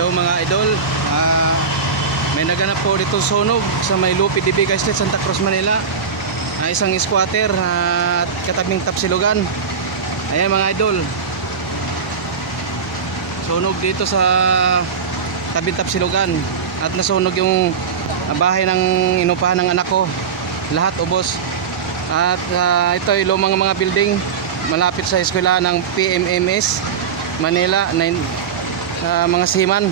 Hello mga idol. May naganap po dito sunog sa may Lupit Ibigay Street, Santa Cruz, Manila. Isang squatter at katabing Tapsilogan. Ayan mga idol. Sunog dito sa tabing Tapsilogan at nasunog yung bahay ng inupahan ng anak ko. Lahat ubos. At ito ay lumang mga building malapit sa eskwela ng PMMS Manila mga Seaman.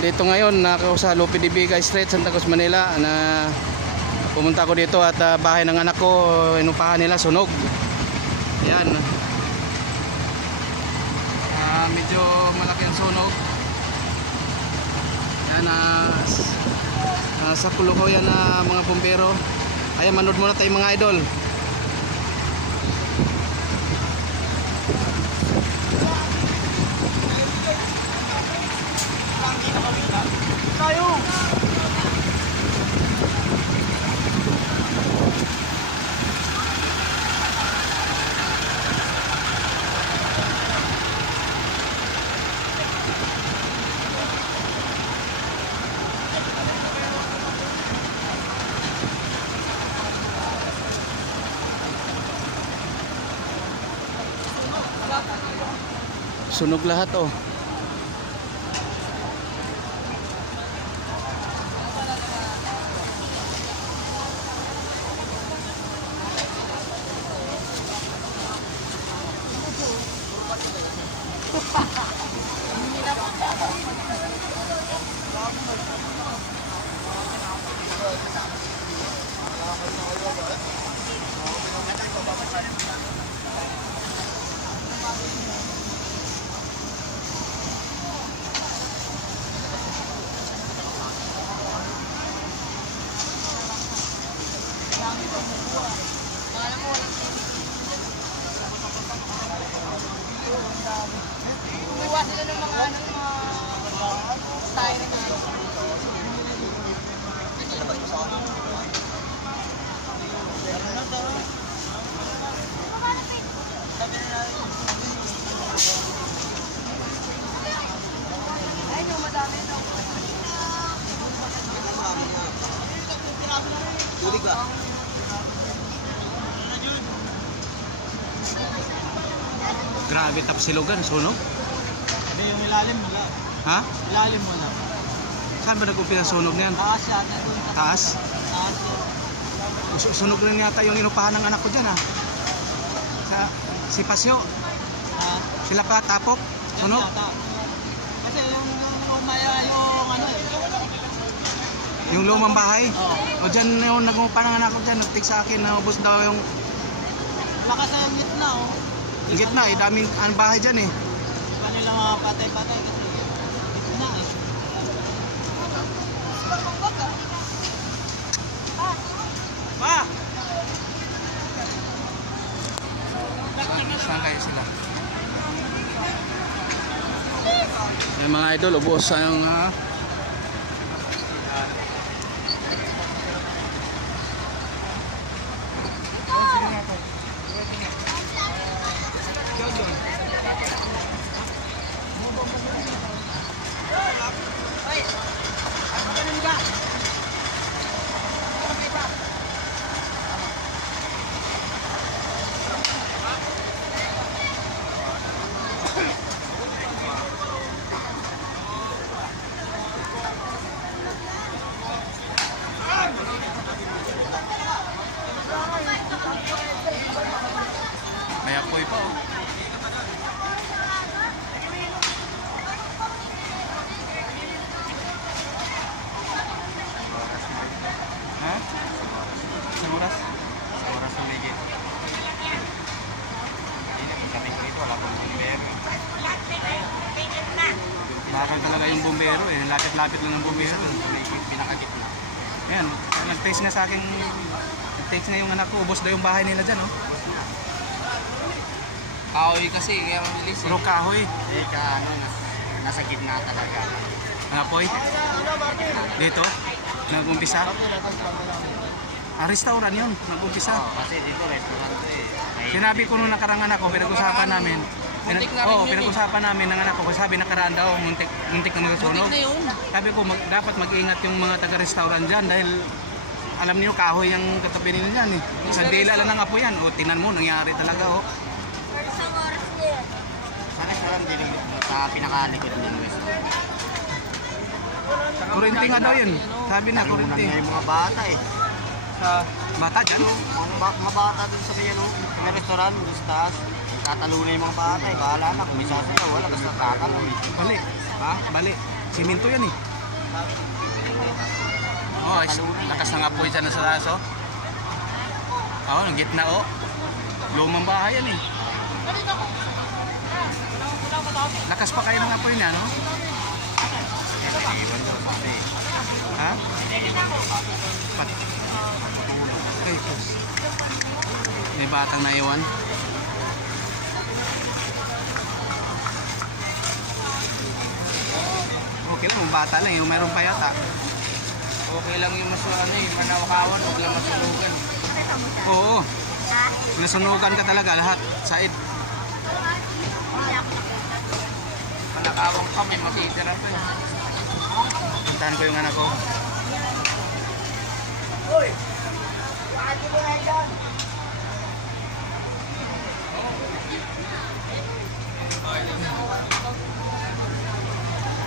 Dito ngayon ako sa Lupit Ibigay Street, Santa Cruz, Manila, na pumunta ko dito at bahay ng anak ko, inupahan nila, sunog. Ayan. Medyo malaki ang sunog. Ayan, sa kulukoyan na mga bumbero. Ayan, manood muna tayo mga idol. Tayo. Sunog lahat oh. Iwas sila ng mga style na. Ay, yung madami na. Tubig ba? Grabe, Tapsilogan, sunog. Hindi, yung ilalim mo lang. Ha? Ilalim mo lang. Saan ba nag-umpisa sunog na yan? Taas yan. Taas? Taas yan. Sunog rin yata yung inupahan ng anak ko dyan ha. Si Pasyo. Sila pa tapok. Sunog. Kasi yung umaya yung ano eh. Yung lumang bahay. Oo. O dyan yung nag-umupa ng anak ko dyan. Nagtig sa akin na ubos daw yung Lakas na yung gitna oh. gitna eh. Daming ang bahay dyan eh. Kanila mga patay-patay kasi gitna eh. Pa! Saan kayo sila? Ay, mga idol, ubos ang may apoy pa oh. Ha? Isang oras? Isang oras ng ligit. Hindi, pagdating ko rito, wala pang bumbero. Bakal talaga yung bumbero eh. Lapit-lapit lang ng bumbero. Pinakagitna. Ayan, nag-text na sa akin. Nag-text na yung anak ko. Ubos daw yung bahay nila dyan oh. Kahoy kasi, kaya mabilis eh. Puro kahoy. Hindi ka ano, nasa gitna talaga. Apoy. Dito, nag-umpisa. Restaurant yun, nag-umpisa. Kasi dito restaurant eh. Sinabi ko nung nakarangan ako, pinag-usapan namin, Muntik na rin yun eh. Pinag-usapan namin ng anak ko. Sabi nakaraan daw, muntik na Muntik magsunog. na yun. Sabi ko, dapat mag-ingat yung mga taga-restaurant dyan dahil alam niyo kahoy yung katabi nila dyan eh. Sa dila lang ng apo yan. O, tingnan mo, nangyari talaga oh. Isang oras na yan. Sa restaurant din sa pinakalikod ng West. Kurinti nga daw yun. Sabi na, kurinti. Yung mga bata eh. Sa bata dyan? Mga bata dun sa may ano, sa may restaurant, dun sa taas. Tatalunan yung mga bata eh. Bahala na, kung may sasayaw, wala, basta tatalo eh. Bali. Ha? Bali. Siminto yan eh. Oh, lakas ng apoy dyan sa taas oh. Oo, ang gitna oh. Lumang bahay yan eh. Lakas pa kayo ng apoy niya, no? Iwan daw sabi. Ha? Pat. Okay, pos. May batang naiwan. Okay lang, yung bata lang, yung mayroon pa yata. Okay lang yung manawakawan, huwag lang masunugan. Oo. Nasunugan ka talaga lahat. Said. Manakawang kami, matitira pa yun. Puntahan ko yung anak ko.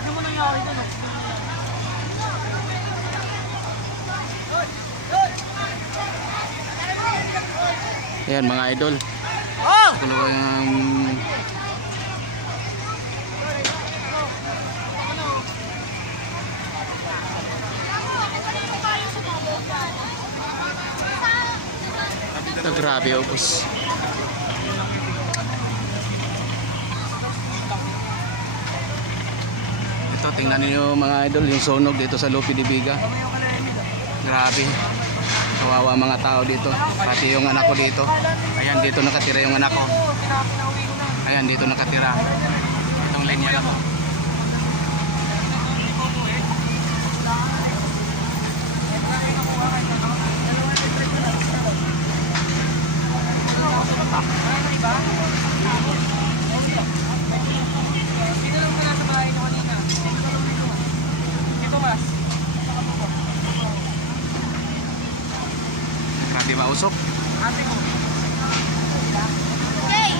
Ano mo nangyari doon? Ayan mga idol. Oh! Tuloy ang grabe oh boss. Ito tingnan niyo mga idol yung sunog dito sa Lope de Vega. Grabe. Kawawa mga tao dito. Pati yung anak ko dito. Ayan dito nakatira yung anak ko. Ayan dito nakatira. Itong linya lang. Sino lang ka nasa bahay nyo kanina? Si Tomas. Grabe ba usok? Ate ko. Okay.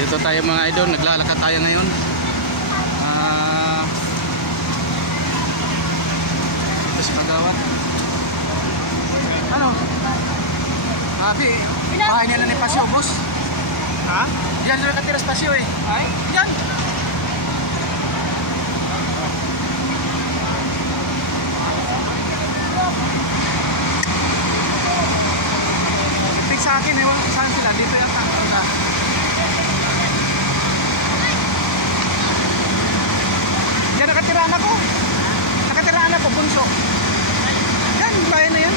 Dito tayo mga idol, naglalakad tayo ngayon. Dito sa Pagawat. Ano? Abi, bahay nila ni Pasyo, boss. Ha? Diyan nila nakatira sa Pasyo eh. Ay? Diyan. Ipig sa akin, ewan ko saan sila. Dito yata. Diyan nakatiraan ako. Nakatiraan ako, bunso. Yan, bahay na yan.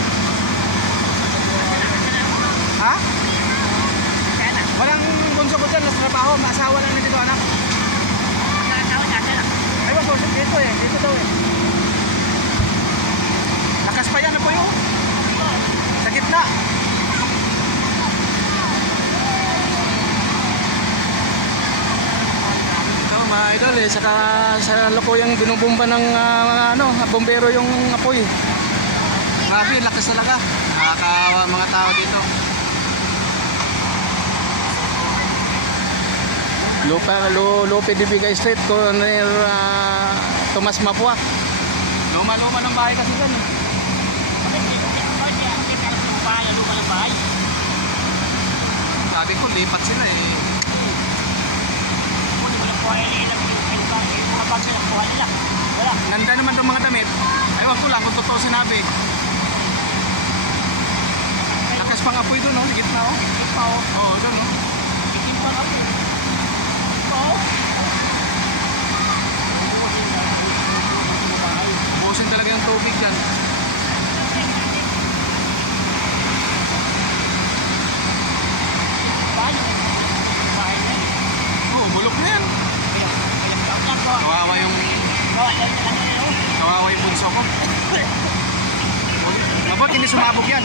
Ha? Walang bunso ko dyan, nasa trabaho. Maasawa lang nito anak. Ewan ko, dito eh. Dito daw eh. Lakas pa yan, po yun. Sa gitna. Ito mga idol eh, saka sa lokuyang binubumba ng mga bombero yung apoy. Grabe, lakas talaga. Nakakawa mga tao dito. Lope de Vega Street, Corner Tomas Mapua. Luma-luma ng bahay kasi dyan. Sabi ko, lipat sila eh. Nanda naman ng mga damit. Ewan ko lang kung totoo sinabi. Lakas pang apoy doon, no? Sa gitna, oh. Oo, doon, no? Busin talaga yung tubig dyan. Oo, bulok na yan. kawawa yung bunso ko. Mabot, hindi sumabog yan.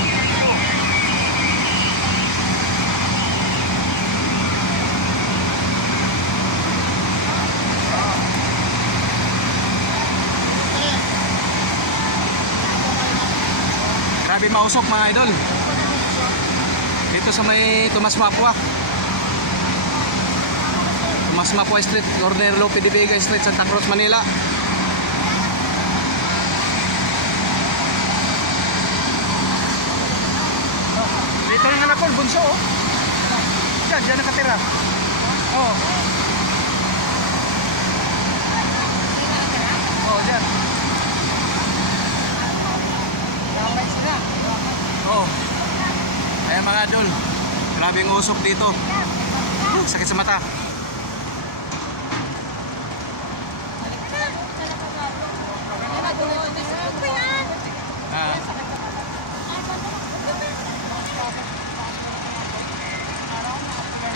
Grabe mausok mga idol. Dito sa may Tomas Mapua. Tomas Mapua Street, corner Lope de Vega Street, Santa Cruz, Manila. Dito yung anak ko, bunso oh. Diyan nakatira. Oh. Oh, diyan. Oh. Ayan mga idol. Grabe ang usok dito. Sakit sa mata.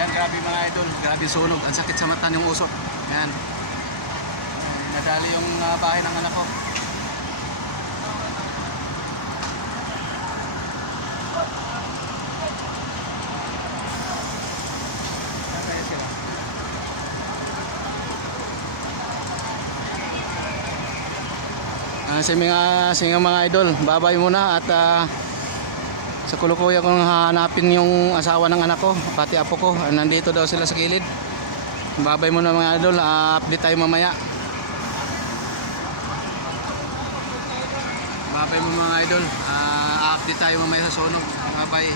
Yan, grabe mga idol. Grabe sunog. Ang sakit sa mata ng usok. Yan. Nadali yung bahay ng anak ko. Sa mga idol, babay muna at sa kulukuya kong hanapin yung asawa ng anak ko, pati apo ko, nandito daw sila sa gilid. Babay muna mga idol, update tayo mamaya. Babay mo mga idol, update tayo mamaya sa sunog. Babay.